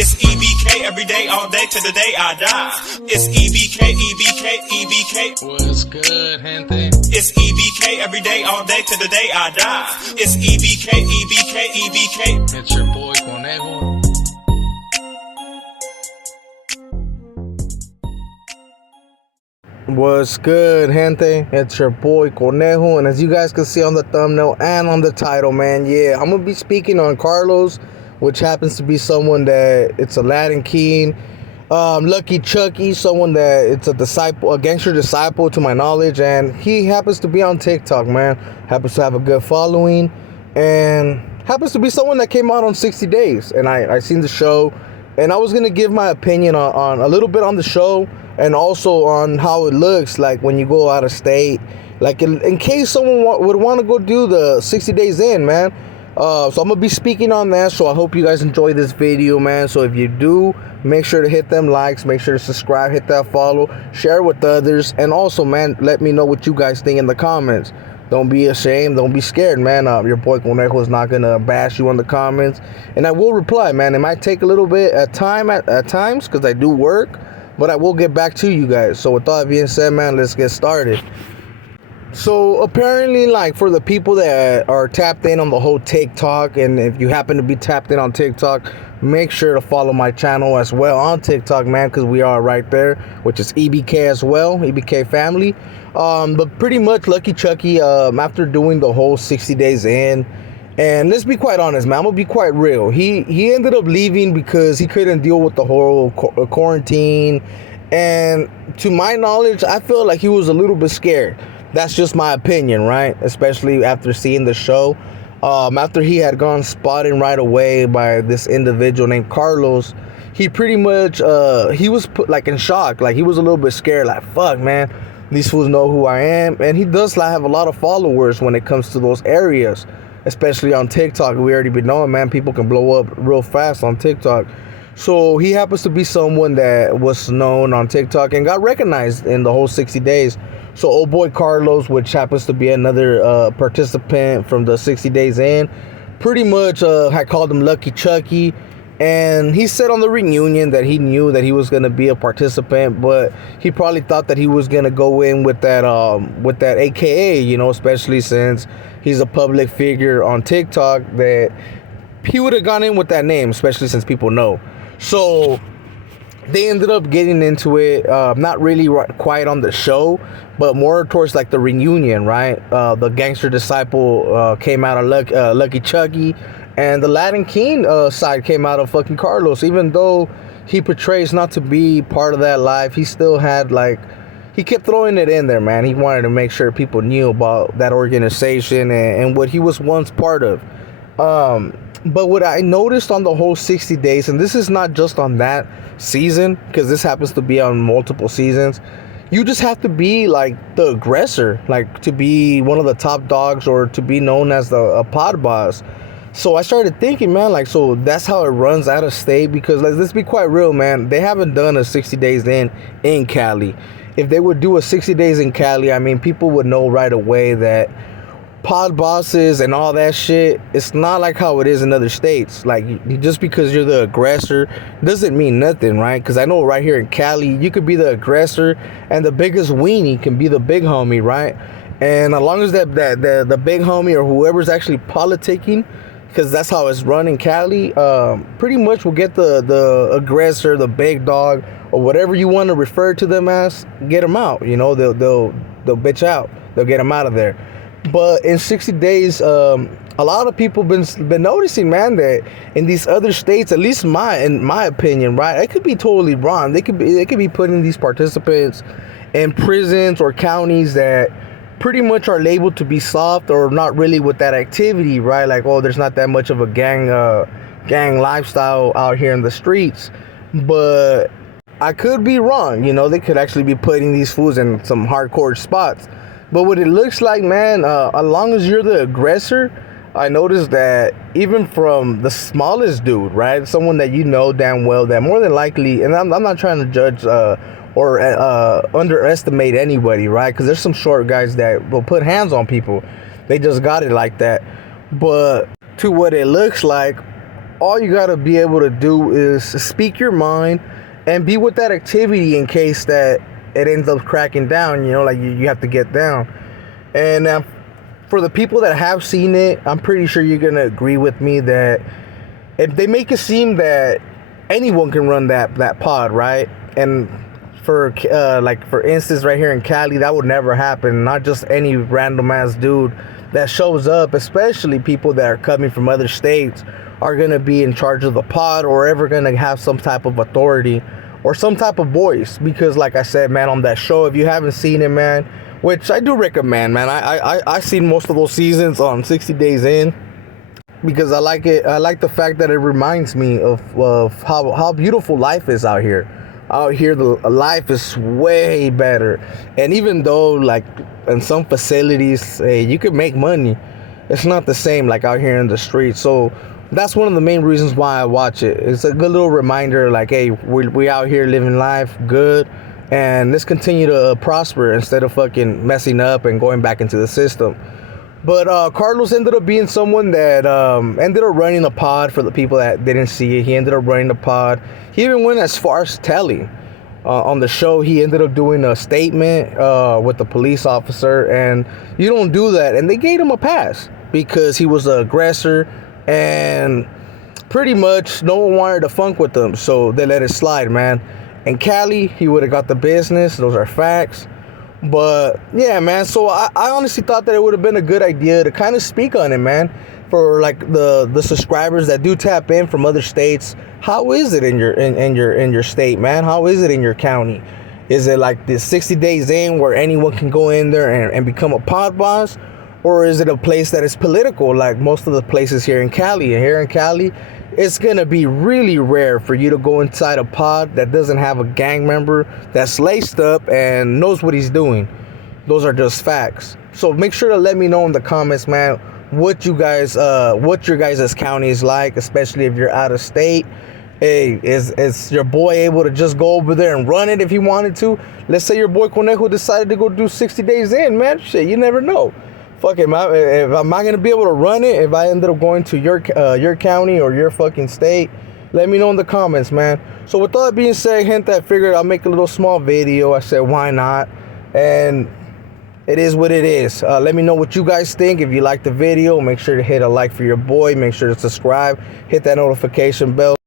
It's E.B.K every day, all day, to the day I die. It's E.B.K, E.B.K, E.B.K. What's good, gente? It's E.B.K every day, all day, to the day I die. It's E.B.K, E.B.K, E.B.K. It's your boy Conejo. What's good, gente? It's your boy Conejo, and as you guys can see on the thumbnail and on the title, man, yeah, I'm gonna be speaking on Carlos, which happens to be someone that it's a Latin king. Lucky Chucky, someone that it's a gangster disciple to my knowledge, and he happens to be on TikTok, man. Happens to have a good following, and happens to be someone that came out on 60 Days, and I seen the show, and I was gonna give my opinion on a little bit on the show, and also on how it looks like when you go out of state, like in case someone would want to go do the 60 days in, man. So I'm gonna be speaking on that, so I hope you guys enjoy this video, man. So if you do, make sure to hit them likes, make sure to subscribe, hit that follow, share with others, and also, man, let me know what you guys think in the comments. Don't be ashamed, don't be scared, man. Your boy Conejo is not gonna bash you in the comments, and I will reply, man. It might take a little bit of time at times because I do work, but I will get back to you guys. So with that being said, man, let's get started. So apparently, like, for the people that are tapped in on the whole TikTok, and if you happen to be tapped in on TikTok, make sure to follow my channel as well on TikTok, man, because we are right there, which is E.B.K as well, E.B.K family. But pretty much Lucky Chucky, after doing the whole 60 days in, and let's be quite honest, man, I'm gonna be quite real. He ended up leaving because he couldn't deal with the whole quarantine, and to my knowledge, I feel like he was a little bit scared. That's just my opinion, right? Especially after seeing the show. After he had gone spotted right away by this individual named Carlos, he pretty much he was put like in shock. Like, he was a little bit scared, like, fuck, man, these fools know who I am. And he does like have a lot of followers when it comes to those areas, especially on TikTok. We already been knowing, man, people can blow up real fast on TikTok. So he happens to be someone that was known on TikTok and got recognized in the whole 60 days. So old boy Carlos, which happens to be another participant from the 60 days in, pretty much I called him Lucky Chucky. And he said on the reunion that he knew that he was going to be a participant, but he probably thought that he was going to go in with that AKA, you know, especially since he's a public figure on TikTok, that he would have gone in with that name, especially since people know. So they ended up getting into it, not really quite on the show, but more towards like the reunion, right? The gangster disciple came out of Lucky Chucky, and the Latin King side came out of fucking Carlos. Even though he portrays not to be part of that life, he still had, like, he kept throwing it in there, man. He wanted to make sure people knew about that organization and what he was once part of. But what I noticed on the whole 60 days, and this is not just on that season, because this happens to be on multiple seasons, you just have to be like the aggressor, like to be one of the top dogs or to be known as a pod boss. So I started thinking, man, like, so that's how it runs out of state, because let's be quite real, man. They haven't done a 60 days in Cali. If they would do a 60 days in Cali, I mean, people would know right away that pod bosses and all that shit, it's not like how it is in other states. Like, just because you're the aggressor doesn't mean nothing, right? Because I know right here in Cali, you could be the aggressor and the biggest weenie can be the big homie, right? And as long as the big homie or whoever's actually politicking, because that's how it's run in Cali, pretty much will get the aggressor, the big dog, or whatever you want to refer to them as, get them out. You know, they'll bitch out, they'll get them out of there. But in 60 days, a lot of people been noticing, man, that in these other states, at least in my opinion, right, I could be totally wrong. They could be putting these participants in prisons or counties that pretty much are labeled to be soft or not really with that activity, right? Like, oh, there's not that much of a gang lifestyle out here in the streets. But I could be wrong. You know, they could actually be putting these fools in some hardcore spots. But what it looks like, man, as long as you're the aggressor, I noticed that even from the smallest dude, right, someone that you know damn well that more than likely, and I'm not trying to judge or underestimate anybody, right, because there's some short guys that will put hands on people. They just got it like that. But to what it looks like, all you gotta be able to do is speak your mind and be with that activity in case that it ends up cracking down. You know, like you have to get down. And for the people that have seen it, I'm pretty sure you're gonna agree with me that if they make it seem that anyone can run that pod, right? And for instance, right here in Cali, that would never happen. Not just any random ass dude that shows up, especially people that are coming from other states, are gonna be in charge of the pod or ever gonna have some type of authority or some type of voice. Because like I said, man, on that show, if you haven't seen it, man, which I do recommend, man, I seen most of those seasons on 60 Days In, because I like it. I like the fact that it reminds me of how beautiful life is out here. Out here, the life is way better. And even though, like, in some facilities, hey, you could make money, it's not the same like out here in the streets. So that's one of the main reasons why I watch it. It's a good little reminder, like, hey, we out here living life good, and let's continue to prosper instead of fucking messing up and going back into the system. But Carlos ended up being someone that ended up running a pod. For the people that didn't see it, he ended up running a pod. He even went as far as telling on the show. He ended up doing a statement with the police officer, and you don't do that. And they gave him a pass because he was the aggressor, and pretty much no one wanted to funk with him, so they let it slide, man. In Cali, he would have got the business. Those are facts. But yeah, man, so I honestly thought that it would have been a good idea to kind of speak on it, man, for like the subscribers that do tap in from other states. How is it in your state, man? How is it in your county? Is it like this 60 Days In where anyone can go in there and become a pod boss? Or is it a place that is political, like most of the places here in Cali? And here in Cali, it's gonna be really rare for you to go inside a pod that doesn't have a gang member that's laced up and knows what he's doing. Those are just facts. So make sure to let me know in the comments, man, what your guys' county is like, especially if you're out of state. Hey, is your boy able to just go over there and run it if he wanted to? Let's say your boy Conejo decided to go do 60 Days In, man. Shit, you never know. Fuck it, am I gonna be able to run it if I ended up going to your county or your fucking state? Let me know in the comments, man. So with all that being said, gente, I figured I'll make a little small video. I said, why not? And it is what it is. Let me know what you guys think. If you like the video, make sure to hit a like for your boy. Make sure to subscribe. Hit that notification bell.